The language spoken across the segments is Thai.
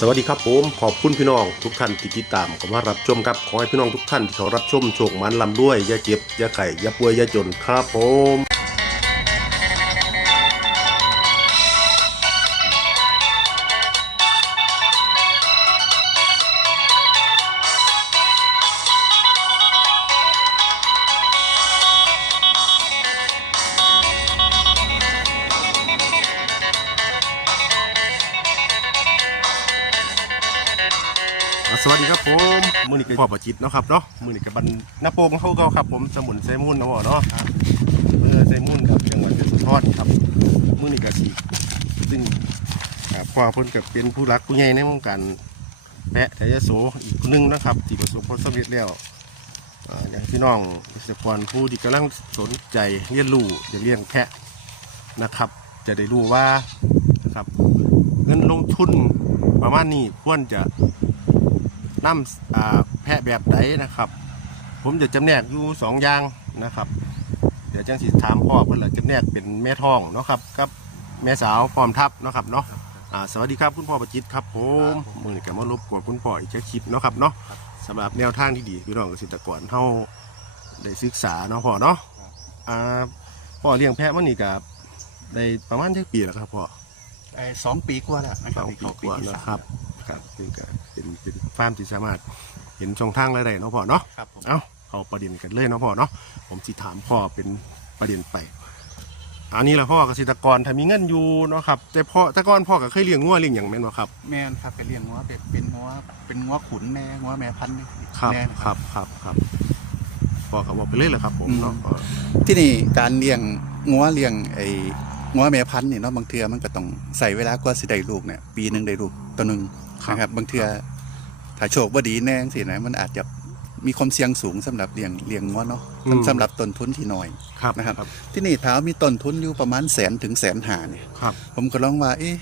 สวัสดีครับผมขอบคุณพี่น้องทุกท่านที่ติดตามเข้ามารับชมครับขอให้พี่น้องทุกท่านที่เขารับชมโชคมันลำด้วยอย่าเจ็บอย่าไข่อย่าป่วยอย่าจนครับผม พ่อประจิตเนาะครับเนาะมือนี้กับบันนาโปงเขาก็ครับ ผมสมุนไซมุนเนาะเนาะเออไซมุนครับจังหวัดยโสธรครับมือนี้ก็สิซึ่งอ่าพ่อเพิ่นกับเป็นผู้รักผู้ใหญ่ในวงการแพะไทยโสอีกคนหนึงนะครับที่ประสบความสำเร็จแล้วอ่าอย่างพี่น้องเกษตรกรผู้ที่กำลังสนใจเรียนรู้จะเลี้ยงแพะนะครับ จะได้รู้ว่านะครับเงินลงทุนประมาณนี้ควรจะ น้ำอ่าแพะแบบไหนนะครับ ผมจะจำแนกอยู่สองอย่างนะครับ เดี๋ยวจังสิถามพ่อเพื่อนละจำแนกเป็นแม่ท้องเนาะครับกับแม่สาวพร้อมทับเนาะครับเนาะอ่าสวัสดีครับคุณพ่อประจิตครับผมมือนี้ก็มารบกวนคุณพ่ออีกจะคลิปเนาะครับเนาะสำหรับแนวทางที่ดีพี่น้องเกษตรกรเฮาได้ศึกษาเนาะพ่อเนาะอ่าพ่อเลี้ยงแพะมันนี่กับได้ประมาณเท่าปีแล้วครับพ่อไอ้สองปีกว่าแล้วนะคสรับองอีปีเข้กว่าที่แล้วสมครับ ครับนี่ก็เป็นเป็นฟาร์มที่สามารถเห็นช่องทางรายได้เนาะพ่อเนาะครับผม เอ้าเอาประเด็นกันเลยเนาะพ่อเนาะผมสิถามพ่อเป็นประเด็นไปอันนี้แหละพ่อเกษตรกรถ้ามีเงินอยู่เนาะครับแต่พ่อแต่ก่อนพ่อก็เคยเลี้ยงงัวเลี้ยงอย่างแม่นบ่ครับ แม่นครับไปเลี้ยงงัวเป็นเป็นงัวเป็นงัวขุนแม่งัวแม่พันธุ์นี่ครับแม่นะครับครับครับพ่อก็บอกไปเลยแหละครับ ผมเนาะที่นี่การเลี้ยงงัวเลี้ยงไอ้งัวแม่พันธุ์นี่เนาะบางเทื่อมันก็ต้องใส่เวลากว่าสิได้ลูกเนี่ยปีหนึ่งได้ลูกตัวหนึ่ง นะครับ บางเทื่อถ้าโชคบ่ดีแน่สินะมันอาจจะมีความเสี่ยงสูงสำหรับเลี้ยงเลี้ยงงัวเนาะสำหรับต้นทุนที่น้อย ครับนะครับครับที่นี่ถ้ามีต้นทุนอยู่ประมาณแสนถึงแสนหาเนี่ย ครับ ผมก็ลองว่า เอ๊ะ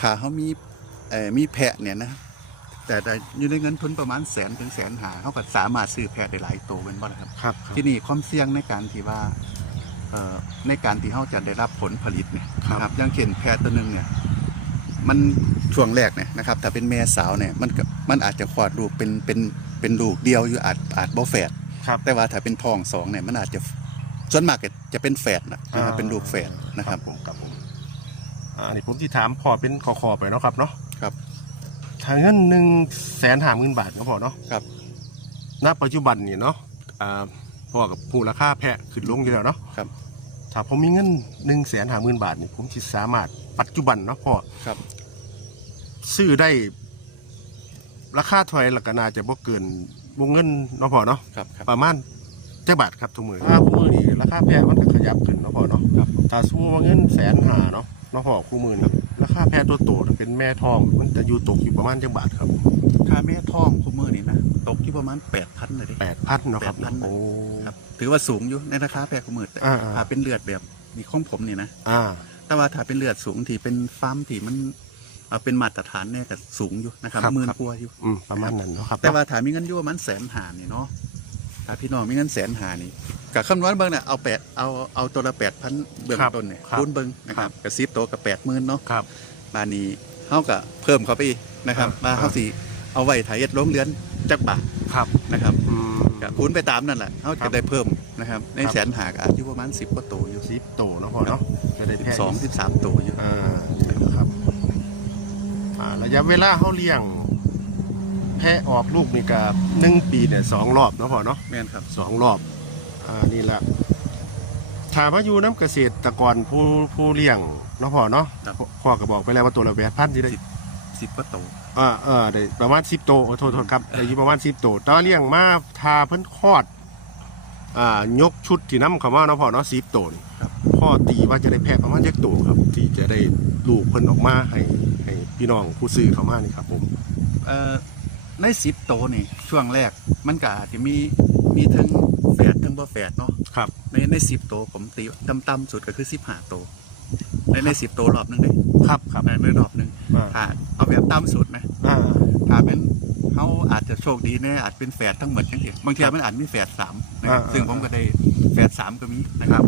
ถ้าเขามีเอ่อมีแพะเนี่ยนะ แต่ได้อยู่ในเงินทุนประมาณแสนถึงแสนหาเขาก็สามารถซื้อแพะได้หลายตัวเป็นบ่ล่ะครับ ครับครับ ที่นี่ความเสี่ยงในการที่ว่าเอ่อในการที่เขาจะได้รับผลผลิตเนี่ยครับ นะครับอย่างเช่นแพะตัวหนึ่งเนี่ย มันช่วงแรกเนี่ยนะครับถ้าเป็นแม่สาวเนี่ยมันก็มันอาจจะคลอดลูกเป็นเป็นเป็นลูกเดียวอยู่อาจอาจบ่แฝดครับแต่ว่าถ้าเป็นท้องสองเนี่ยมันอาจจะส่วนมากก็จะเป็นแฝดนะนะครับเป็นลูกแฝดนะครับผมครับผมอ่าอันนี้ผมที่ถามพ่อเป็นขอๆไปเนาะครับเนาะครับถ้าเงินหนึ่งแสนห้าหมื่นบาทก็พอเนาะครับณปัจจุบันนี่เนาะอ่าพ่อกับผู้ราคาแพะขึ้นลงอยู่แล้วเนาะครับ ถ้าผมมีเงินหนึ่งแสนห้าหมื่นบาทนี่ผมสิสามารถปัจจุบันเนาะพ่อครับ ซื้อได้ราคาเท่าไหร่และก็น่าจะบ่เกินวงเงินเนาะพ่อเนาะครับครับ ประมาณเจ้าบาทครับทุกมือถ้าคู่มือนี่ราคาแพะมันก็ขยับขึ้นเนาะพ่อเนาะครับ ถ้าสู้ว่าเงินแสนหาเนาะเนาะพ่อคู่มือนี่ราคาแพะตัวโตถ้าเป็นแม่ทองมันจะอยู่ตกอยู่ประมาณเจ้าบาทครับ ถ้าแม่ท้องคู่มือนี่นะตกที่ประมาณแปดพันเลยดิแปดพันเนาะครับ8,000โอ้ ครับ ถือว่าสูงอยู่ในราคาแพะคู่มือแต่อ่าๆ ถ้าเป็นเลือดแบบมีของผมนี่นะ อ่า แต่ว่าถ้าเป็นเลือดสูงที่เป็นฟาร์มที่มันเอาเป็นมาตรฐานเนี่ยก็สูงอยู่นะครับครับหมื่นครับ กว่าอยู่ อืมประมาณนั้นเนาะครับแต่ว่าถ้ามีเงินอยู่ประมันแสนหานี่เนาะถ้าพี่น้องมีเงินแสนหานี่กับคำนวณเบิ้งน่ะเอาแปดเอาเอาตัวละแปดพันเบื้องต้นเนี่ยคูณเบิ้งนะครับกับซิปตัวกับแปดหมื่นเนาะ ครับ บานนี้เขาก็เพิ่มเข้าไปอีกนะครับครับมาเขาสิ เอาไว้ถ่ายเอ็ดลงเรือนจักบาทครับนะครับอืม ก็คูณไปตามนั่นแหละเขาครัจะบ ได้เพิ่มนะครับในครับแสนหากอาจจะประมาณสิบกว่าตัวอยู่สิบโตเนาะพ่อเนาะจะได้สิบแพะสองสิบสามตัวอยู่ อ่าครับอ่าระยะเวลาเขาเลี้ยง แพะออกลูกนี่ก็หนึ่งปีเนี่ยสองรอบเนาะพ่อเนาะ แม่นครับ สองรอบ อ่า นี่แหละถามว่าอยู่น้ำเกษตรกรผู้ผู้เลี้ยงเนาะพ่อเนาะ ครับ พ่อพ่อก็บอกไปแล้วว่าตัวละแปดพันที่ได้สิบกว่าตัว อ่าเออได้ประมาณสิบโตวโอ้โทษโทษครับได้อยู่ประมาณสิบโตวแต่ว่าเลี้ยงมาทาเพิ่นคลอดอ่ายกชุดที่น้ำเขามาเนาะพ่อเนาะสิบโตวนี่ครับพ่อตีว่าจะได้แพะประมาณเจ็ดโตวครับ ที่จะได้ลูกเพิ่นออกมาให้ให้พี่น้องผู้ซื้อเขามานี่ครับผมเอ่อในสิบตัวนี่ช่วงแรกมันก็อาจจะมีมีทั้งแฝดทั้งบ่แฝดเนาะครับในในสิบตัวผมตีต่ำๆสุดก็คือสิบห้าตัวในในสิบตัวรอบหนึงเลยครับครับในในรอบหนึง อ่า ถ้าเอาแบบต่ำสุดนะอ่า ถ้าเป็นเขาอาจจะโชคดีแน่อาจเป็นแฝดทั้งหมดจังซี่บางทีมันอาจมีแฝดสามนะครับอ่าซึ่งผมก็ได้แฝดสามก็มีนะคครัรับบ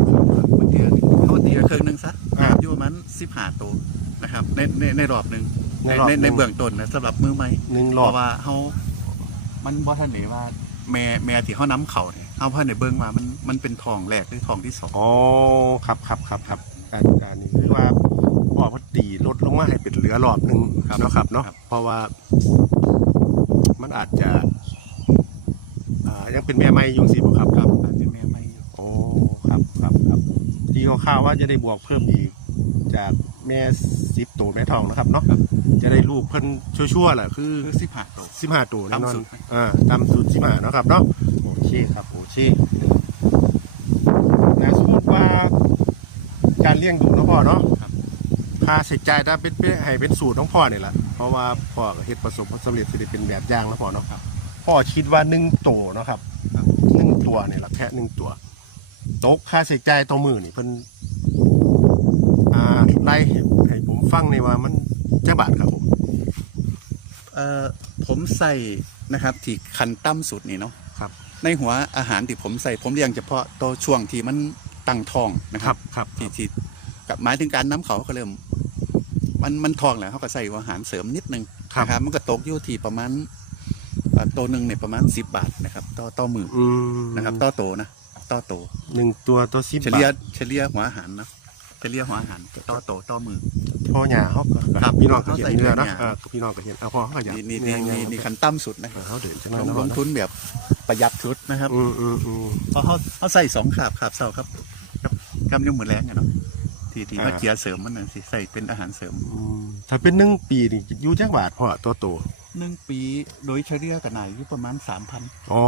บางทีเขาตีก็ครึ่งหนึ่งซะอ่าอยู่ประมาณสิบห้าตัวนะครับในในในรอบหนึ่งในรอบในหในนึ่งเบื้องต้นนะสำหรับมือใหม่ หนึ่งเพรอบราะว่าเฮามันบ่ทันได้ว่า แม่แม่ที่เฮานํเขาเนี่ยเฮาเพิ่นได้เบิ่งว่ามันมันเป็นทองแรกหรือทองที่สอง อ๋อ ครับครับครับครับอันอันนี้คือว่าพ่อเพอตี ลดลงมาให้เป็นเหลือรอบหนึ่งเนาะครับเนาะเพราะว่า มันอาจจะอ่ายังเป็นแม่ไม่อยู่สิบ่ครับครับอาจจะแม่ไม่อยู่โอ้ครับครับครับที่เขาข่าวว่าจะได้บวกเพิ่มอีก จากแม่สิบตัวแม่ทองนะครับเนาะจะได้ลูกเพิ่นชั่วๆแหละคือ คือ15ตัว สิบห้าตัวแน่นอนต่ำสุดไหม อ่าตามสุดสิบห้าเนาะครับเนาะโอเคครับโอเคนะสมมติว่า การเลี้ยงดูเนาะพ่อเนาะ ครับค่าใช้จ่ายถ้าเป็นเป็นให้เป็นสูตรของพ่อเนี่ยแหละเพราะว่าพ่อก็เฮ็ดประสบความสำเร็จที่ได้เป็นแบบอย่างแล้วพ่อเนาะครับ พ่อคิดว่าหนึ่งตัวเนาะครับครับหนึ่งตัวเนี่ยละแพะหนึ่งตัวตกค่าใช้จ่ายต่อมือนี่เพิ่นอ่าไล่ให้ให้ผมฟังในอยว่ามันจะบาทครับผม เอ่อผมใส่นะครับที่คันต่ำสุดนี่เนาะครับ ในหัวอาหารที่ผมใส่ผมเลี้ยงเฉพาะตัวช่วงที่มันตั้งท้องนะคครัรับบครับที่ที่กับหมายถึงการน้ำเขาเขาเริ่ม มันมันทองแหละเขาก็ใส่อาหารเสริมนิดนึงครับนะครับมันก็ตกอยู่ที่ประมาณเอ่อตัวหนึ่งเนี่ยประมาณสิบบาทนะครับต่อต่อมืออืมนะครับต่อโตนะต่อโตหนึ่งตัวตัวสิบเฉลี่ยเฉลี่ยหัวอาหารนะเฉลี่ยหัวอาหารต่อโตต่อมือพ่อหยาเขาครับพี่น้องก็เห็นเขาใส่เนื้อเนาะเนื้อเออพี่น้องก็เห็นเอาพ่อเขาก็อยากนี่นี่นี่นี่นี่คันต่ำสุดนะเขาเดินใช่ไหมลงเนาะลงทุนแบบประหยัดสุดนะครับอืมอืมอืมเพราะเขาเขาใส่สองขาบขาบเสาครับครับกำยังเหมือนแรงอะเนาะ ที่ที่อ่าว่าเจียเสริมมันนั่นสิใส่เป็นอาหารเสริมอืมถ้าเป็นหนึ่งปีนี่อยู่จักบาทพ่อตัวโตหนึ่งปีโดยเฉลี่ยกันนายอยู่ประมาณสามพันอ๋อ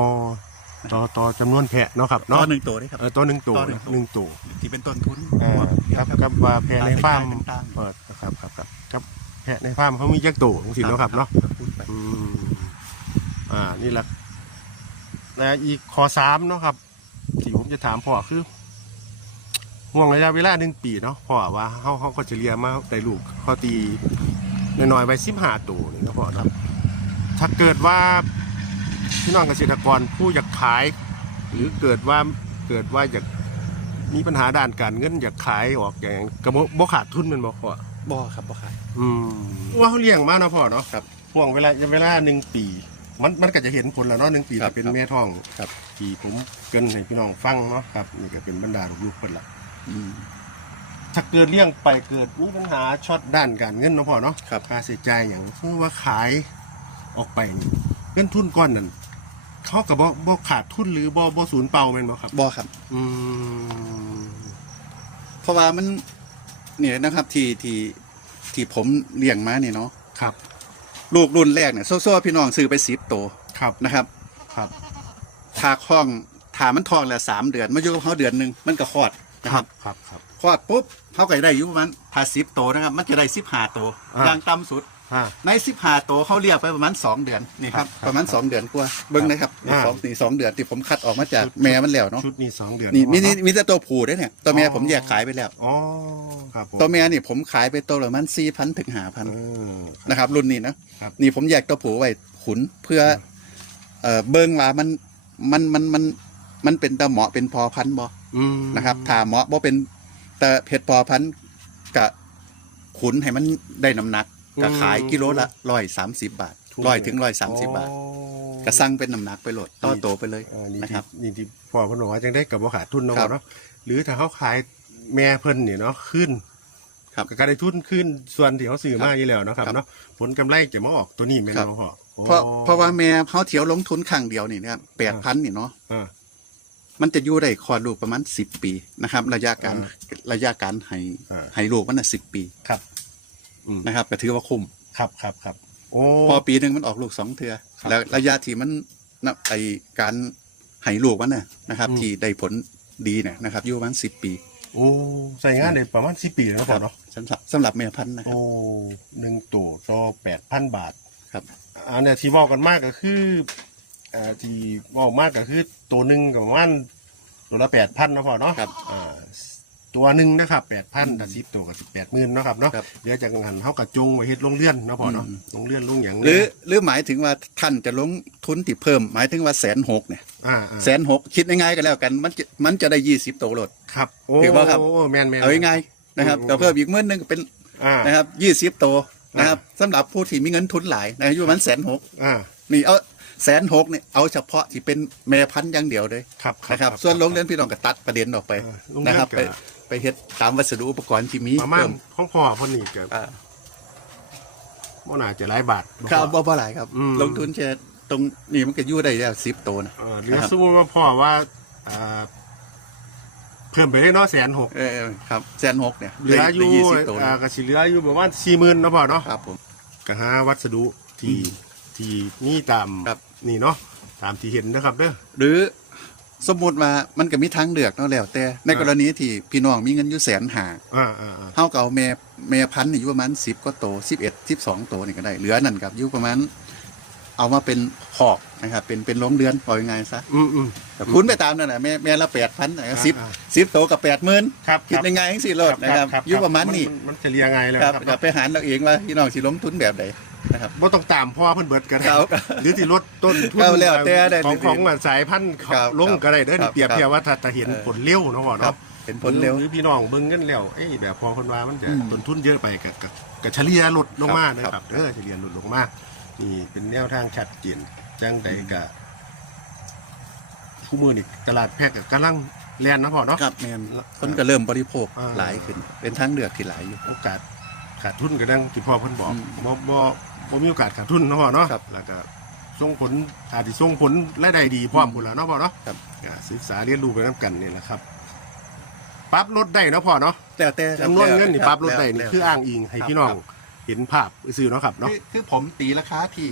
ต่อต่อจำนวนแพะเนาะครับต่อเนาะหนึ่งตัวได้ครับ เออตัวหนึ่งตัวต่อหนึ่งตัว หนึ่งตัวที่เป็นต้นทุนอ่าครับครับว่าแพะในฟาร์มต่างๆเปิดครับครับครับครับแพะในฟาร์มเขามีจักตัวของสิเนาะครับเนาะ พูดไป อืมอ่า นี่แหละและอีกข้อสามเนาะครับที่ผมจะถามพ่อคือ ห่วงระยะเวลาหนึ่งปีเนาะพ่อว่าเขาเขาก็จะเรียมาได้ลูกเขาตีน้อยๆไปสิบห้าตัวนี่เนาะพ่อเนาะถ้าเกิดว่าพี่น้องเกษตรกรผู้อยากขาย หรือเกิดว่าเกิดว่าอยากมีปัญหาด้านการเงินอยากขายออกอย่างกระบ่ขาดทุนแมันบ่พ่อบ่ครับบ่ขายอืมว่าเขาเลี้ยงมาเนาะพ่อเนาะครับห่วงเวลาเวลาหนึ่งปี มันมันก็จะเห็นผลแล้วเนาะหนึ่งปีครับจะเป็นแม่ท้องครับที่ผมเกรินให้พี่น้องฟังเนาะครับนี่ก็เป็นบรรดาลูกๆคนละอืม ถ้าเกิดเลี้ยงไปเกิดมีปัญหาช็อตด้านการเงินเนาะพ่อเนาะครับ ค่าใช้จ่ายอย่างเมื่อว่าขายออกไปนี่เงินทุนก้อนนั้นเขากับบ่บ่ขาดทุนหรือบ่บ่ศูนย์เปล่าแม่นบ่ครับ บ่ครับ อืมเพราะว่ามันเนี่ยนะครับที่ที่ที่ผมเลี้ยงมาเนี่ยเนาะครับลูกรุ่นแรกเนี่ยโซ่ๆพี่น้องซื้อไปสิบตัวครับนะครับครับ ทาคล้องถามันทองแล้วสามเดือนมาอยู่กับเขาเดือนหนึ่งมันก็คลอด นะครับครับครับคลอดปุ๊บเขาก็ได้อยู่ประมาณถ้าสิบโตวนะครับ มันจะได้สิบห้าตัวอ่าอย่างต่ำสุด อ่า ในสิบห้าตัวเขาเรียกไปประมาณสองเดือนนี่ครับครับประมาณสองเดือนกว่าเบิ้งนะครับนี่อ่า สองนี่สองเดือนที่ผมคัดออกมาจากชุดแม่มันแล้วเนาะชุดนี้สองเดือนนี่มีเนาะนี่มีแต่ตัวผู้ด้วยเนี่ยตัวแม่อ๋อผมแยกขายไปแล้ว อ๋อครับผมตัวแม่นี่ผมขายไปตัวละประมาณสี่พันถึงห้าพันเออ นะครับ รุ่นนี้นะครับ นี่ผมแยกตัวผู้ไว้ขุนเพื่อเอ่อเบิ้งว่ามันมันมันมัน มันเป็นตาเหมาะเป็นพอพันธุ์บ่อืมนะครับถ้าเหมาะบ่เป็นแต่เผ็ดพอพันธุ์กะขุนให้มันได้น้ำหนักก็ขายกิโลละร้อยสามสิบบาทร้อยถึงร้อยสามสิบบาทอ๋อก็สั่งเป็นน้ำหนักไปโหลดต่อโตไปเลยเออนี่นะคที่รับนี่ที่พ่อเพิ่นบอกว่าจังได้กับบ่ขาดทุนเนาะครับเนาะหรือถ้าเขาขายแม่เพิ่นเนี่ยเนาะขึ้นครับก็ได้ทุนขึ้นส่วนที่เขาซื้อครัมาบอยู่แล้วเนาะครับครับเนาะผลกำไรจะมาออกตัวนี้แม่นครับบ่พ่อโอ้เพราะเพราะว่าแม่เขาเถียวลงทุนครั้งเดียวนี่นะครับแปดพันนี่เนาะอ่า มันจะอยู่ได้คลอดลูกประมาณสิบปีนะครับ ระยะการอ่ระยะการให้อ่า ให้ลูกมันน่ะสิบปีครับ อืมนะครับก็ถือว่าคุ้ม ครับครับครับ โอ้ พอปีหนึ่งมันออกลูกสองเทือครับแล้วระยะที่มันนะไอการให้ลูกมันน่ะนะครับ อืม ที่ได้ผลดีเนี่ยนะครับอยู่ประมาณสิบปีโอ้ใส่งานได้ประมาณ10ปีแล้วพ่อเนาะสำหรับสำหรับแม่พันธุ์นะครัโอ้บหนึ่งตัวต่อ8,000บาท ครับ อันเนี้ยที่บอกกันมากก็คือ อ่าที่บอกมากก็คือตัวหนึ่งกับประมาณตัวละแปดพันนะพอเนาะครับอ่าตัวหนึ่งนะครับแปดพันแต่สิบตัวก็สิบแปดหมื่นนาะครับเนาะครับ เดี๋ยวจากหันเขากระจุงไว้เฮ็ดลงเลื่อนเนาะพอเนาะอืมลงเลื่อนลงอย่างหรือหรือหมายถึงว่าท่านจะลงทุนที่เพิ่ม หมายถึงว่าแสนหกเนี่ยอ่าอ่าแสนหกคิดง่ายๆก็แล้วกัน มันจะมันจะได้ยี่สิบตัวโหลดครับโอ้ถือว่าครับโอ้แมนแมน เอาง่ายๆนะครับอืม ก็เพิ่มอีกหมื่นหนึงก็เป็นอ่า นะครับยี่สิบตัวนะครับสำหรับผู้ที่มีเงินทุนหลายนะอยู่ประมันแสนหกอ่า นี่เอา แสนหกเนี่ยเอาเฉพาะที่เป็นแม่พันธุ์อย่างเดียวเลยครับนะครับ ส่วนโรงเรียนพี่น้องก็ตัดประเด็นออกไปเออโรงเรียนนะครับ ก็ ไปไปเฮ็ดตามวัสดุอุปกรณ์ที่มีประมาณเพิ่มของพ่อเพ่นนี่ก็อ่าบ่น่าจะหลายบาท ครับบ่บ่หลายครับ อืม ลงทุนแค่ตรงนี่มันก็อยู่ได้แล้ว10ตัวนะเออหรือนะครับสมมติว่าพ่อว่าอ่าเพิ่มไปได้เนาะแสนหกเออครับแสนหกเนี่ยเหลืออยู่ยี่สิบตัวอ่านะก็สิเหลืออยู่ประมาณสี่หมื่นเนาะพ่อเนาะ ครับผม ก็หาวัสดุที่ที่นี่ตามครับ นี่เนาะตามที่เห็นนะครับเด้อหรือสมมุติว่ามันก็มีทางเลือกเนาะแล้ว แต่ในกรณีที่พี่น้องมีเงินอยู่แสนหาอ่าอ่าอ่าเท่ากับเอาแม่แม่พันธุ์นี่อยู่ประมาณสิบก็โตสิบเอ็ดสิบสองโตนี่ก็ได้เหลือนั่นครับอยู่ประมาณเอามาเป็นหอกนะครับเป็นเป็นโรงเรือนปล่อยง่ายๆซะอืมอืม แต่คุณไปตามนั่นนะแม่แม่ละแปดพันสิบอ่า สิบโตกับแปดหมื่นครับคิดยังไงทั้งสี่รถนะครับอยู่ประมาณนี้มันจะเรียงไงแล้วครับครับกับไปหารเราเองว่าพี่น้องสิลงทุนแบบใด นะครับ บ่ต้องตามพ่อเพิ่นเบิดก็ได้ครับหรือที่ลดต้นทุนครับแล้วแต่ได้ของของสายพันธุ์ครับลงก็ได้เด้อครับเปรียบเทียบว่าถ้าถ้าเห็นเออผลเร็วเนาะพ่อครัเนาะบเป็นผลเร็วหรือพี่น้องเบิ่งกันแล้วเอ้ยแบบพอคนว่ามันจะอืมต้นทุนเยอะไปก็ก็ก็เฉลี่ยลดลงมาครับ นะครับเออเฉลี่ยลดลงมานี่เป็นแนวทางชัดเจนจังใดก็ผู้มือนี่ตลาดแพทย์ก็กำลังแล่นเนาะพ่อเนาะ ครับแมนคนก็เริ่มบริโภคอ่า หลายขึ้น เป็นทางเลือกที่หลายอยู่ โอกาสขาดทุนก็ดังที่พ่อเพิ่นบอกอืม บ่บ่ บ่มีโอกาสขาดทุนเนาะพ่อเนาะครับแล้วก็ส่งผลอาจสิส่งผลรายได้ดีพร้อมพุ่นแล้วเนาะพ่อเนาะครับก็ศึกษาเรียนรู้ไปนํกันนี่แหละครับปรับลดได้เนาะพ่อเนาะแต่แต่จำนวนเงินนี่ปรับลดได้นี่แล้วคืออ้างอิงให้ครับพี่น้องครับเห็นภาพซื่อๆเนาะครับเนาะ คือคือผมตีราคาที่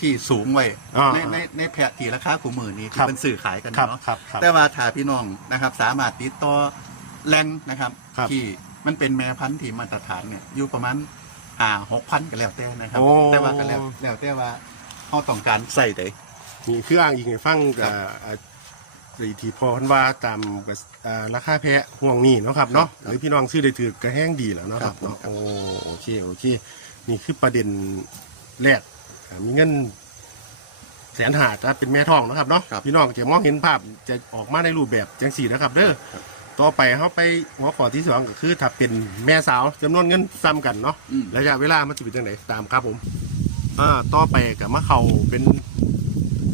ที่สูงไว้อ่าในในในแพะตีราคาคู่มือนี้คที่รับเป็นสื่อขายกันครับเนาะ ครับครับ แต่ว่าถ้าพี่น้องนะครับสามารถติดต่อแหล่งนะครับ ครับที่มันเป็นแม่พันธุ์ที่มาตรฐานเนี่ยอยู่ประมาณ อ่าหกพันก็แล้วแต่นะครับ โอ้ แต่ว่าก็แล้วแล้วแต่ว่าเขาต้องการใส่ใดนี่คืออ้างอิงให้ฟังครักับบอ่าสิ่งที่พ่อเพิ่นว่าตามกับอ่าราคาแพะห่วงนี่เนาะครับเนาะครับหรือพี่น้องซื้อได้ถือก็แห้งดีแล้วเนาะคครัรับบผมเนาะโอ้โอเคโอเค นี่คือประเด็นแรกอ่ามีเงินแสนหาถ้าเป็นแม่ทองนะครับเนาะครับพี่น้องจะมองเห็นภาพจะออกมาในรูปแบบจังสี่นะครับ เด้อครับ ต่อไปเขาไปหัวข้อที่สองก็คือถ้าเป็นแม่สาวจำนวนเงินซ้ำกันเนาะอืม ระยะเวลามันจะเป็นจังไหนตามครับผมอ่าต่อไปกับมะเขาเป็น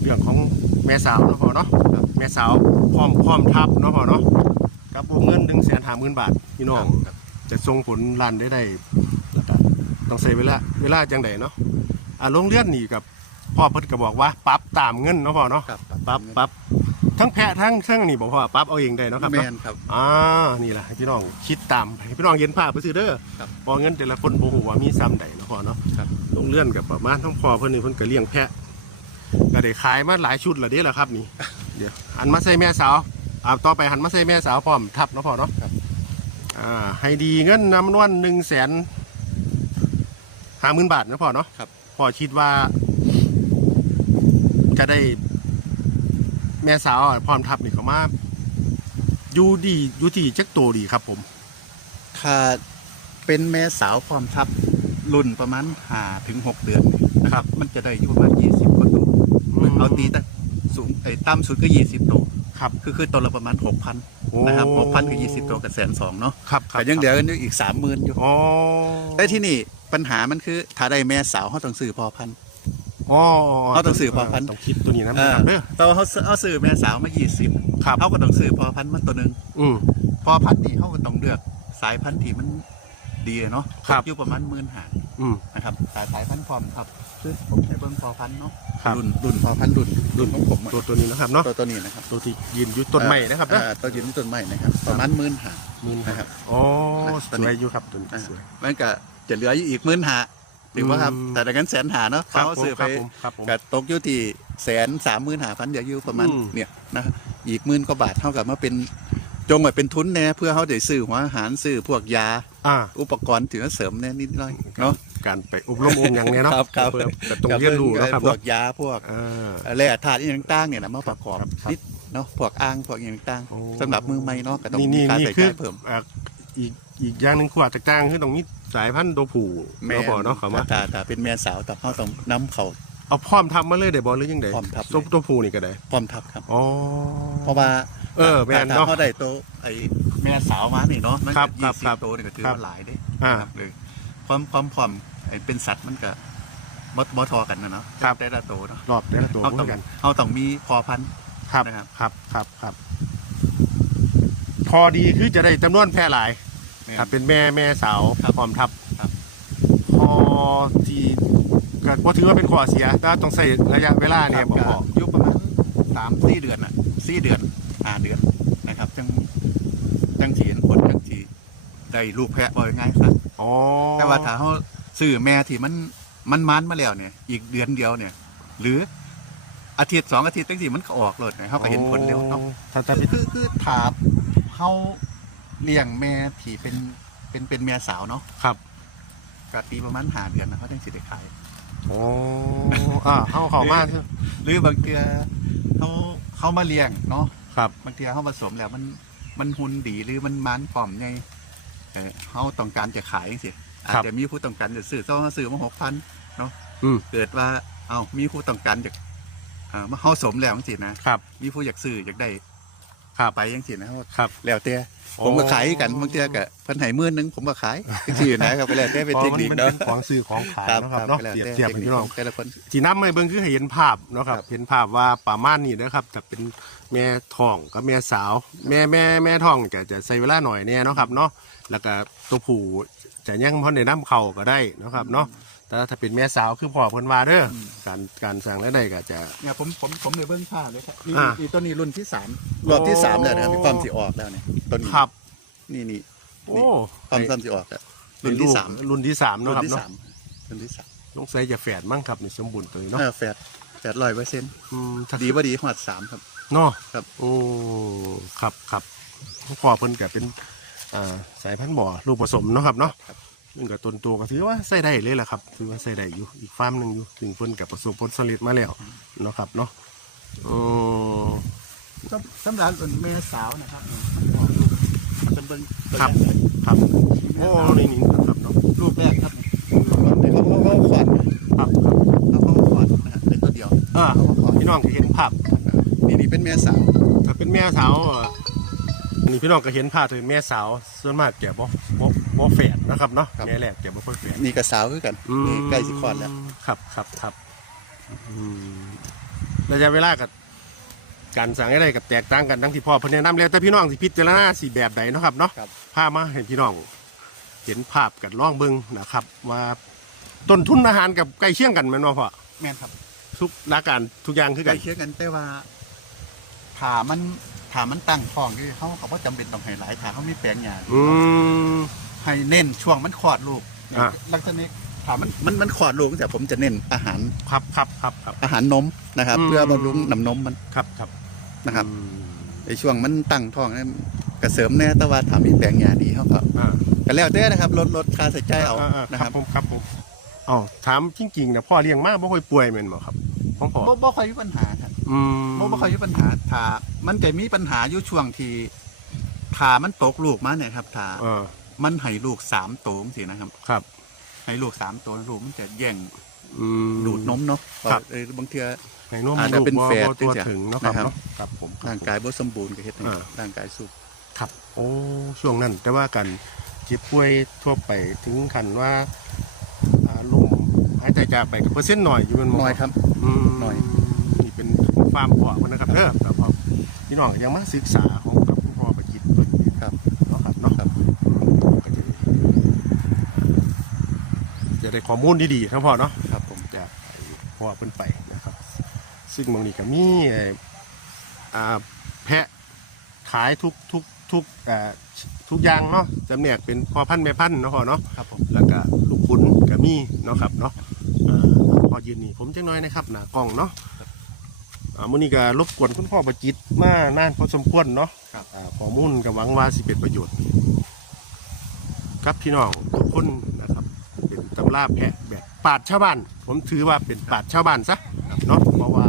เรื่องของแม่สาวเนาะพอเนาะครับแม่สาวพร้อมพร้อมทับเนาะพอเนาะกับวงเงินหนึ่งแสนห้าหมื่นบาทพี่น้องครับจะส่งผลลันได้ได้แล้วก็ต้องใช้เวลาเวลาจังใดเนาะอ่าโรงเรียนนี่กับพ่อเพิ่นก็บอกว่าปรับตามเงินเนาะพ่อเนาะ ครับปรับปรับ ทั้งแพะทั้งทั้งนี่บอกว่าปรับเอาเองได้เนาะครับแมเนาะนครับ อ่านี่แหละให้พี่น้องคิดตามให้พี่น้องเห็นภาพไปซื้อเด้อครับพอเงินแต่ละคนโบหัวามีซ้ำใดเนาะพอเนาะครับ ลงเลื่อนกับประมาณทั้งพอเพิ่นนี่เพิ่นก็เลี้ยงแพะก็ได้ขายมาหลายชุดและเด้ละครับนี่ เดี๋ยวหันมาใส่แม่สาวอ่าต่อไปหันมาใส่แม่สาวพร้อมทับเนาะพอเนาะครับ อ่าให้ดีเงินนำนวนหนึ่งแสนห้าหมื่นบาทนะพอเนาะ ครับ พอคิดว่า จะได้ แม่สาวพร้อมทับนี่เขามาอยู่ดีอยู่ที่จักโตดีครับ ผมถ้าเป็นแม่สาวพร้อมทับรุ่นประมาณห้าถึงหกเดือนนี่นะครับ มันจะได้อยู่ประมาณยี่สิบกว่าตัวอืมเอาตีแต่สูงไอ้ต่ำสุดก็ยี่สิบตัวครับคือคือตัวละประมาณหกพันโอ้นะครับหกพันกับยี่สิบตัวกับแสนสองเนาะครับครับแต่ยังเหลือกันอยู่อีกสามหมื่นอยู่อ๋อแต่ที่นี่ปัญหามันคือถ้าได้แม่สาวเขาต้องซื้อพอพันธุ์ อ๋อเขาต้องซื้อพอพันธุ์ต้องคิดตัวนี้นะเออครับเด้อ แต่ว่าเขาซื้อเอาซื้อแม่สาวมายี่สิบครับ เขาก็ต้องซื้อพอพันธุ์มาตัวหนึ่งอืม พอพันธุ์นี่เขาก็ต้องเลือกสายพันธุ์ที่มันดีเนาะครับ อยู่ประมาณหมื่นหาอืม นะครับสายสายพันธุ์พร้อมครับคือผมใช้เบิ้งพอพันธุ์เนาะครับ รุ่นรุ่นพอพันธุ์รุ่นรุ่นของผมอะตัวตัวนี้นะครับเนาะตัวตัวนี้นะครับตัวที่ยืนอยู่ต้นไม้นะครับเด้ออ่าตัวยืนที่ต้นไม้นะครับ ประมาณหมื่นหามีนนะครับ อ๋อนะสตัวนี้วยอยู่ครับตัวนี้อ่า สวยมันก็จะเหลืออยู่อีกหมื่นหา ถือว่าครับอืมแต่ดังนั้นแสนหาเนาะครับเขาผมซื้อคไปรับผมครับผมก็ตกอยู่ที่แสนสามหมื่นหาพันเดี๋ยวอยู่ประมาณอืมเนี่ยนะอีกหมื่นกว่าบาทเท่ากับมาเป็นจงไว้เป็นทุนแน่เพื่อเขาได้ซื้อหัวอาหารซื้อพวกยาอ่าอุปกรณ์ถือว่าเสริมแน่นิดหน่อยเนาะการไปอบรมองค์อย่างเนี้ยเนาะครับครับเพื่อแต่ต้องเรียนรู้นะครับพวเนาะกยาพวกอ่าแร่ธาตุอย่างต่างๆเนี่ยนะมาประกอบครับครับนิดเนาะพวกอ่างพวกอย่างต่างโอ้ๆสำหรับมือใหม่เนาะก็ต้องนี่มีนี่ค่านี่ใส่คืใจอเพิ่ม อ่าอีกอีกอย่างหนึ่งขวดต่างๆคือตรงนี้สายพันธุ์ตัวผู้แม่เนาะพอเนาะเขามาถ้าถ้าเป็นแม่สาวแต่เขาต้องนํเขา เอาพร้อมทำมาเลยได้บอลหรือยังไงพร้อมทับเลยตัวตัวผู้นี่ก็ได้พร้อมทับครับ อ๋อ เพราะว่าเออแม่นถ้าเนาะเขาได้ตัวไอ้แม่สาวมานี่เนาะมันครับยี่ครัสิบบครับตัวนี่ก็ถือครับ ว่าหลายเด้อ่านะครับเลยความความพร้อมไอ้เป็นสัตว์มันก็บ่บ่ทอกันนะเนาะครับ แต่ละโตวเนาะรอบแต่ละตัวเขาเหต้มืองอนกัน เขาต้องมีพอพันธุ์ ครับ นะครับ ครับ ครับ ครับ พอดีคือจะได้จำนวนแพร่หลาย แม่น ครับเป็นแม่แม่สาวครับพร้อมทับครับ พอที่ก็บ่ถือว่าเป็นข้อเสียแต่ต้องใส่ระยะเวลาเนี่ยครับบ่พอก็อยู่ประมาณสามสี่เดือนอะสี่เดือนห้าเดือนนะครับจังจังสีเห็นผลจังสีได้ลูกแพะบ่อยง่ายซะอ๋อแต่ว่าถ้าเขาซื้อแม่ที่มันมันมันมาแล้วเนี่ย อีกเดือนเดียวเนี่ย หรืออาทิตย์สองอาทิตย์ตั้งสี่มันก็ออกเลยเนี่ยเขาก็เห็นผลเร็วเนาะ ถ้าถ้าเป็น คือคือถาเขา เลี้ยงแม่ที่เป็นเป็นเป็นแม่สาวเนาะครับกตีประมาณหาเดือนนะเขาจังสิได้ขาย โอ้อ่าเข้าเข้ามาหรือบางเทือเขาเขามาเลี้ยงเนาะครับ บางเทือเขาผสมแล้วมันมันหุ่นดีหรือมันมันปลอมไงแต่เขาต้องการจะขายสิอาจจะมีผู้ต้องการจะซื้อต้องซื้อมาหกพันอืมเกิดว่า เอามีผู้ต้องการอยากอ่ามาเข้าสมแล้วจังสินะครับ มีผู้อยากซื้ออยากได้ ครับไปจังสินะเขาครับแล้วแต่ผมก็ขายกันบางเทีก็เพิ่นให้หมื่นหนึงผมก็ขายจังสินะครับก็แล้วแต่เป็นเทคนิคมันเนาะเป็นของซื้อของขายเนาะครับเนาะก็แล้วเปรียบแต่เทียบให้พี่น้องแต่ละคนที่น้ำไม่เบิ่งคือให้เห็นภาพเนาะครับครับเห็นภาพว่าป่าม่านนี่นะครับจะเป็นแม่ท้องกับแม่สาว แม่แม่แม่ท้องจะจะใช้เวลาหน่อยเนี่ยเนาะครับเนาะแล้วก็ตัวผู้จะยังพอในน้ำเข่าก็ได้เนาะครับเนาะ แต่ถ้าเป็นแม่สาวคือพ่อเพิ่นว่าเด้ออการการสั่งและได้ก็จะ เนี่ยผมผมผมเลยเบิ้งผ้าเลยครับนี่อ่านี่ตัวนี้รุ่นที่สามรอบที่สามแล้วนะครับพี่ป้อมสิออกแล้วเนี่ยตัวนี้ครับนี่นี่โอ้ป้อมซ้ำสิออกแล้วรุ่นที่สามรุ่นที่สามรุ่เนาะนครับที่เนาะสามรุ่นที่สามสงสัยจะแฝดมั้งครับนี่สมบูรณ์ตัวนี้เนาะเออแฟดแฟดร้อยเปอร์เซ็นต์อืมถ้าดีว่าดีหอดสามครับ เนาะครับ โอ้ครับครับพ่อเพิ่นก็เป็นอ่าสายพันธุ์บ่อลูกผสมเนาะครับเนาะครับ ซึ่งกับต้นตัวก็ถือว่าใส่ได้เลยแหละครับถือว่าใส่ได้อยู่อีกฟาร์มหนึ่งอยู่ถึงเพิ่นกับประสบผลสำเร็จมาแล้วเนาะครับเนาะโอ้สำสำหรับรุ่นแม่สาวนะครับมันออกลูกเป็นเบิ้งตัวครับแรกครับโอ้นี่นี่ครับเนาะลูกแรกครับเขาเขาเขาขอดครับครับเขาเขาขอดนะครับเป็นตัวเดียวอ่าเขาขอดพี่น้องก็เห็นภาพนี่นี่เป็นแม่สาวถ้าเป็นแม่สาวเอ่อนี่พี่น้องก็เห็นภาพถึงแม่สาวส่วนมากแกบ่บ่บ่แฝดนะครับเนาะแม่แรกแกบ่ค่อยแฝดนี่กับสาวคือกันนี่ใกล้สิคลอดแล้ว ครับครับครับอืมระยะเวลากับการสั่งอะไรกับแตกต่างกันทั้งที่พ่อเพิ่นแนะนำแล้วแต่พี่น้องสิพิจารณาสิแบบใดเนาะครับเนาะครับ พามาให้พี่น้อง เห็นภาพกันล่องเบิ่งนะครับ ว่าต้นทุนอาหารกับใกล้เคียงกันแม่นบ่พ่อแม่นครับทุกหลักการทุกอย่างคือใกกัล้นเคียงกันแต่ว่าถามัน ถามันตั้งท้องที่เขาเขาก็จำเป็นต้องให้หลายถาเขามีแปลงหญ้าอืม ให้เน้นช่วงมันคลอดลูกอะลักษณะนี้ถามันมันมันคลอดลูกแต่ผมจะเน้นอาหารครับครับครับครับ อาหารนมนะครับ อืม เพื่อบำรุงน้ำนมมันครับครับนะครับอืมในช่วงมันตั้งท้องนั้นกระเสริมแน่แต่ว่าถามีแปลงหญ้าดีเขาก็อ่า ก็แล้วแต่นะครับลดลดค่าใช้จ่ายเอาอ่าๆนะคครัรับบผมครับผมอ๋อถามจริงๆนะพ่อเลี้ยงมากบ่ค่อยป่วยแม่นบ่ครับของพ่อบ่บ่ค่อยมีปัญหาครับ อืมบ่บ่ค่อยมีปัญหาถ้ามันจะมีปัญหาอยู่ช่วงที่ถ้ามันตกลูกมาเนี่ยครับถ้าเออมันให้ลูกสามโตวสินะครับครับ ให้ลูกสามตัวลูกมันจะแย่งอืม ดูดนมเนาะครับ เออบางเทีให้นมอาจจะลูกเป็นบ่แฝดบ่ตัวจังซี่ถึงเนาะครับนะครับ เนาะครับผมคบ ร่างกายบ่สมบูรณ์ก็เฮ็ดให้อ่า ร่างกายสุบครับ โอ้ช่วงนั้น แต่ว่าการเจ็บป่วยทั่วไปถึงขั้นว่าอ่าลมหายใจจากไปกับเปอร์เซ็นต์หน่อยอยู่แมันบ่น้อยครับ อืมหน่อยนี่ เป็นฟาร์มพ่อเพิ่นนะครับเด้อครับพ่อพี่น้องก็ยังมาศึกษาของกับคุณพ่อประกิตเพิ่นครับเนาะครับเนาะครับก็จะได้จะได้ข้อมูลดีๆทั้งพ่อเนาะครับผมจากพ่อเพิ่นไปนะครับ ซึ่งบางนี้ก็มีเอ่ออ่าแพะขายทุกทุกทุกอ่าทุกอย่างเนาะจำแนกเป็นพ่อพันธุ์แม่พันธุ์เนาะพ่อเนาะ ครับผมแล้วก็ลูกคุณก็มีเนาะครับเนาะอ่าพอยืนนี่ผมจังน้อยนะครับหน้ากล้องเนาะ อ่ามื้อนี้ก็รบกวนคุณพ่อประจิตมานานพอสมควรเนาะครับ อ่าข้อมูลก็หวังว่าสิเป็นประโยชน์กับพี่น้องทุกคนนะครับ เป็นตำราแพะแบบปราดชาวบ้าน ผมถือว่าเป็นปราดชาวบ้านซะเนาะเพราะว่า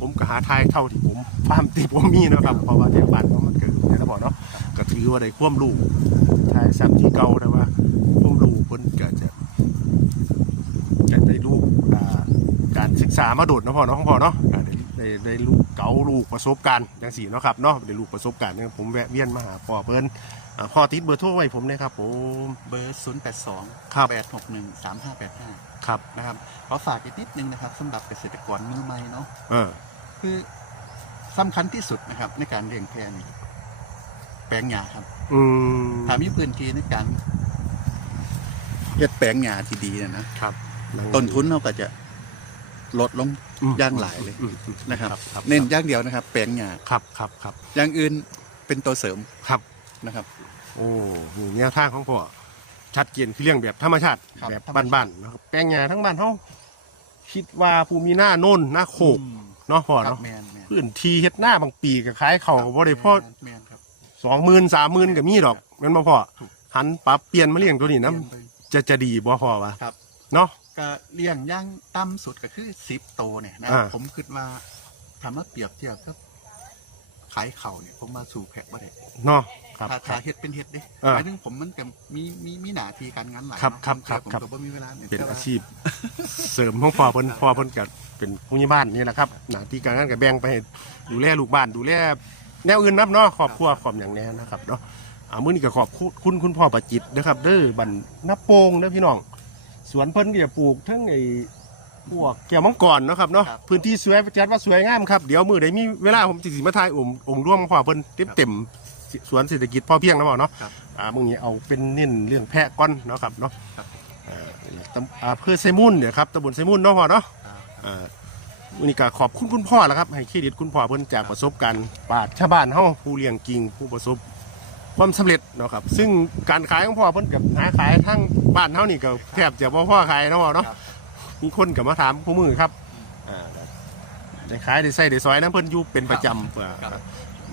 ผมก็หาทายเท่าที่ผมฟาร์มที่ผมมีเนาะครับ เพราะว่าแถวบ้านผมมันเกิดในระบบเนาะก็ถือว่าได้ความรู้ทายซ้ำที่เก่าแต่ว่าความรู้เพิ่นก็จะจะได้รู้อ่าการศึกษามาโดดเนาะพ่อเนาะของพ่อเนาะอ่า ได้ได้ได้รู้เก่ารู้ประสบการณ์จังสี่เนาะครับเนาะได้รู้ประสบการณ์เนี่ยผมแวะเวียนมาหาพ่อเพิ่นอ่าพ่อติดเบอร์โทรไว้ผมนะครับผม เบอร์ 0 8 2 ครับ 8 6 1 3 5 8 5ครับนะครับขอฝากอีกนิดนึงนะครับสำหรับเกษตรกรมือใหม่เนาะเออ คือสำคัญที่สุดนะครับในการเลี้ยงแพะนี่แปลงหญ้าครับอืมถ้ามีพื้นที่ในการเฮ็ดแปลงหญ้าที่ดีเนยนะครับ ต้นทุนเราก็จะ ลดลงอืมอย่างหลายเลยอืมอืมนะครับครับ เน้นอย่างเดียวนะครับ แปลงหญ้าครับครับครับอย่างอื่นเป็นตัวเสริมครับนะครับ โอ้นี่แนวทางของพ่อชัดเจนคือเรื่องแบบธรรมชาติครับแบบธรรมชาติบ้านๆนะครับแปลงหญ้าทั้งบ้านเฮาคิดว่าภูมิหน้าโน่นหน้าโคกอืม เนาะพ่อครับเนาะแมนแมนพื้นที่เฮ็ดหน้าบางปีก็ขายเขาก็บ่ได้พอแมนครับ สองหมื่นสามหมื่นก็มีดอกแม่นบ่พ่อถูกหันปรับเปลี่ยนมาเลี้ยงตัวนี้แม่นํนไปจะจะดีบ่พ่อวะครับ เนาะ ก็เลี้ยงย่างต่ำสุดก็คือสิบโตวเนี่ยนะอ่า ผมคิดว่าทำมาเปรียบเทียบกับขายเข่าเนี่ย ผมมาสู่แพะบ่ได้เนาะ ครับ ถ้าคถ้ารับเฮ็ดเป็นเฮ็ดเด้อ่าหมายถึงผมมันก็มีมีมีหน้าที่การงานหลายครับเนาะครับางเทื่อครับผมก็บ่มีเวลาเนี่ยเป็นแต่ว่อาชีพ เสริมของพ่อเพิ่นพ่อเพิ่นก็เป็นผู้ใหญ่บ้านนี่แหละครับหน้าที่การงานก็แบ่งไปให้ดูแลลูกบ้านดูแลแนวอื่นนํเนาะครอบครัวครอบอย่างแน่นะครับเนาะอ่ามื้อนี้ก็ขอบคุณคุณพ่อประจิตนะครับ เด้อบันนาโปงเด้อพี่น้อง สวนเพิ่นก็จะปลูกทั้งไอ้พวกแก้วมังกรเนาะครับเนาะครับ พื้นที่สวยจัดว่าสวยงามครับเดี๋ยวมื้อใดมีเวลาผมสิสิมาถ่ายองค์องค์ร่วมพ่อเพิ่นเต็มๆสวนเศรษฐกิจพอเพียงแล้วบ่เนาะครับอ่ามึงนี้เอาเป็นเน้นเรื่องแพะก้อนเนาะครับเนาะครับ อ่านี่แหละตำอ่าอำเภอไซมุนเนี่ยครับตำบลไซมุนเนาะพ่อเนาะครับอ่าวันนี้ก็ขอบคุณคุณพ่อแล้วครับ ให้เครดิตคุณพ่อเพิ่นจากประสบการณ์ปราชญ์ชาวบ้านเฮาผู้เลี้ยงกิ่งผู้ประสบความสำเร็จเนาะครับ ซึ่งการขายของพ่อเพิ่นกับหาขายทั้ง บ้านเฮานี่ก็แทบจะบ่พ่อขายเนาะพ่อเนาะครับ มีคนกับมาถามผู้มือครับอ่าได้ขายได้ใส่ได้ซอยน้ำเพิ่นอยู่เป็นประจำเพื่อครับ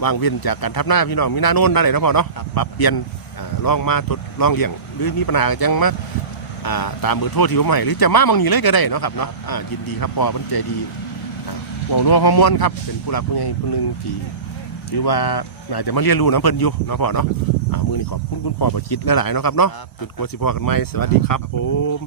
ว่างเว้นจากการทับหน้าพี่น้องมีหน้าโน่นได้เลยนาะพ่อเนาะครับ ปรับเปลี่ยนอ่าลองมาทดลองเลี้ยง หรือมีปัญหาก็จังมาอ่าตามเบอร์โทรที่ผมให้หรือจะมาบางนี้เลยก็ได้เนาะครับเนาะอ่ายินดีครับพ่อเพิ่นใจดีอ่าเว้านัวฮอร์โมนครับเป็นผู้รักผู้ใหญ่ผู้หนึงที่ถือว่า น่าจะมาเรียนรู้น้ำเพิ่นอยู่เนาะพ่อเนาะอ่ามือนี้ขอบคุณคุณพ่อประคิดหลายๆเนาะครับเนาะครับจุดกลัวสิพ่อกันไหมสวัสดีครับผม